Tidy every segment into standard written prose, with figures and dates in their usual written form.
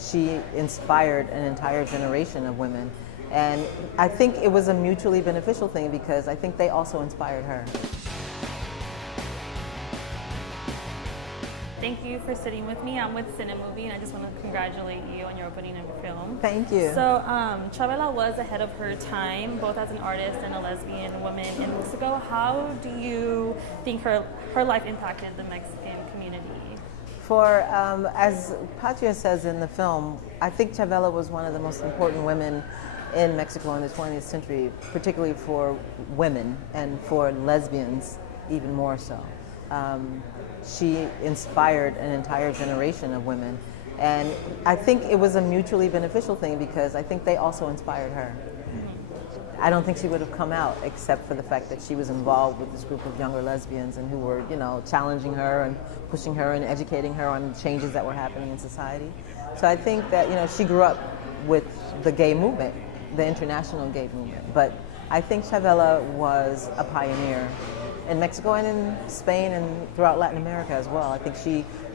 she inspired an entire generation of women. And I think it was a mutually beneficial thing because I think they also inspired her. Thank you for sitting with me. I'm with CineMovie, and I just want to congratulate you on your opening of your film. Thank you. So, Chavela was ahead of her time, both as an artist and a lesbian woman in Mexico. How do you think her life impacted the Mexican community? For, as Patria says in the film, I think Chavela was one of the most important women in Mexico in the 20th century, particularly for women and for lesbians even more so. She inspired an entire generation of women, and I think it was a mutually beneficial thing because I think they also inspired her. I don't think she would have come out except for the fact that she was involved with this group of younger lesbians and who were, you know, challenging her and pushing her and educating her on changes that were happening in society. So I think that, you know, she grew up with the gay movement, the international gay movement, but I think Chavela was a pioneer in Mexico and in Spain and throughout Latin America as well. I think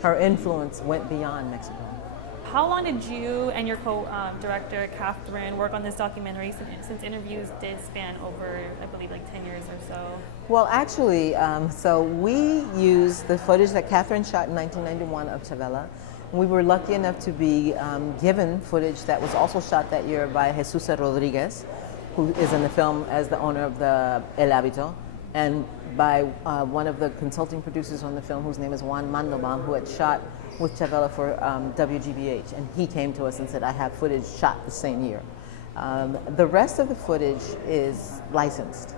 her influence went beyond Mexico. How long did you and your co-director, Catherine, work on this documentary since interviews did span over, I believe, like 10 years or so? Well, actually, so we used the footage that Catherine shot in 1991 of Chavela. We were lucky enough to be given footage that was also shot that year by Jesus Rodriguez, who is in the film as the owner of the El Hábito, and by one of the consulting producers on the film whose name is Juan Mandelbaum, who had shot with Chavela for WGBH, and he came to us and said, I have footage shot the same year. The rest of the footage is licensed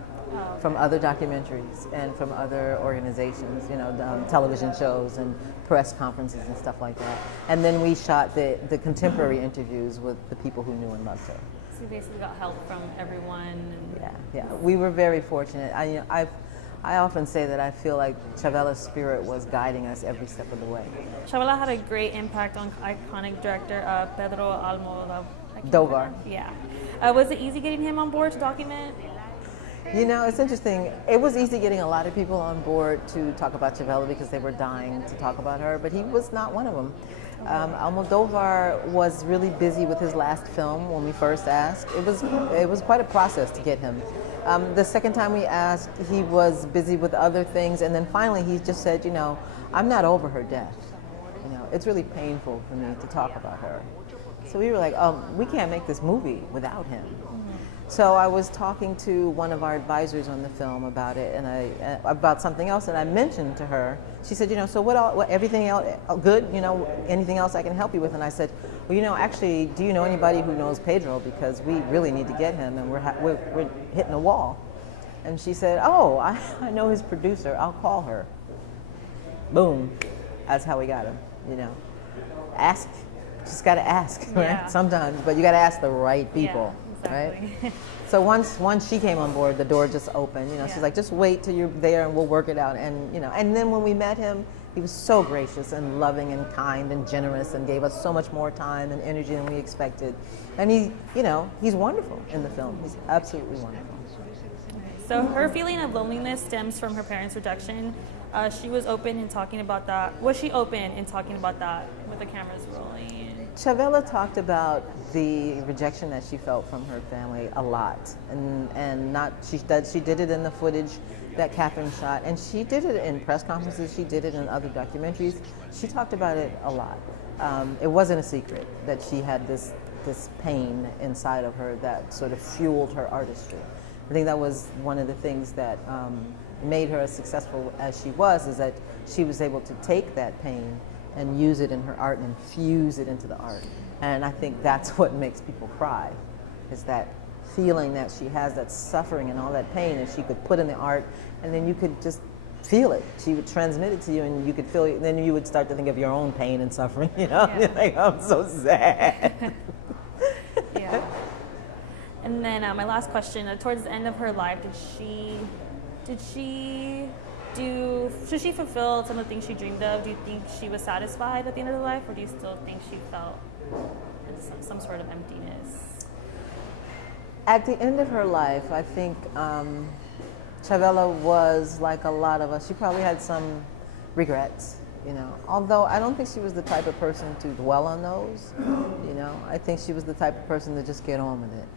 from other documentaries and from other organizations, you know, television shows and press conferences and stuff like that. And then we shot the contemporary interviews with the people who knew and loved her. So you basically got help from everyone. And yeah, we were very fortunate. I often say that I feel like Chavela's spirit was guiding us every step of the way. Chavela had a great impact on iconic director Pedro Almodovar. Yeah. Was it easy getting him on board to document? You know, it's interesting. It was easy getting a lot of people on board to talk about Chavela because they were dying to talk about her, but he was not one of them. Almodovar was really busy with his last film when we first asked. It was quite a process to get him. The second time we asked, he was busy with other things, and then finally he just said, you know, I'm not over her death. You know, it's really painful for me to talk about her. So we were like, we can't make this movie without him. So I was talking to one of our advisors on the film about it, and about something else, and I mentioned to her. She said, you know, so what everything else good? You know, anything else I can help you with? And I said, well, you know, actually, do you know anybody who knows Pedro? Because we really need to get him, and we're hitting a wall. And she said, oh, I know his producer. I'll call her. Boom. That's how we got him. You know, ask. Just got to ask, right? Yeah. Sometimes, but you got to ask the right people. Yeah. Exactly. Right? So once she came on board, the door just opened. You know, she's like, just wait till you're there and we'll work it out. And you know, and then when we met him, he was so gracious and loving and kind and generous and gave us so much more time and energy than we expected. And he, you know, he's wonderful in the film. He's absolutely wonderful. So her feeling of loneliness stems from her parents' rejection. She was open in talking about that. Was she open in talking about that with the cameras rolling? Chavela talked about the rejection that she felt from her family a lot, and not she did it in the footage that Catherine shot, and she did it in press conferences. She did it in other documentaries. She talked about it a lot. It wasn't a secret that she had this pain inside of her that sort of fueled her artistry. I think that was one of the things that made her as successful as she was, is that she was able to take that pain and use it in her art and infuse it into the art. And I think that's what makes people cry, is that feeling that she has, that suffering and all that pain, and she could put in the art, and then you could just feel it. She would transmit it to you, and you could feel it. Then you would start to think of your own pain and suffering. You know, Yeah. You're like, I'm so sad. Yeah. And then my last question: towards the end of her life, did she fulfill some of the things she dreamed of? Do you think she was satisfied at the end of her life, or do you still think she felt some sort of emptiness? At the end of her life, I think Chavela was like a lot of us. She probably had some regrets, you know. Although I don't think she was the type of person to dwell on those, you know. I think she was the type of person to just get on with it.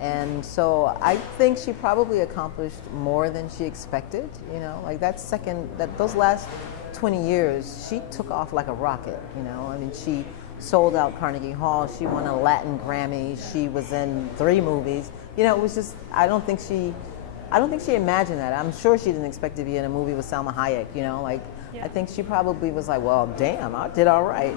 And so I think she probably accomplished more than she expected, you know. Like those last 20 years, she took off like a rocket, you know. I mean, she sold out Carnegie Hall. She won a Latin Grammy. She was in 3 movies. You know, it was just, I don't think she imagined that. I'm sure she didn't expect to be in a movie with Salma Hayek, you know. Like, Yeah. I think she probably was like, well, damn, I did all right.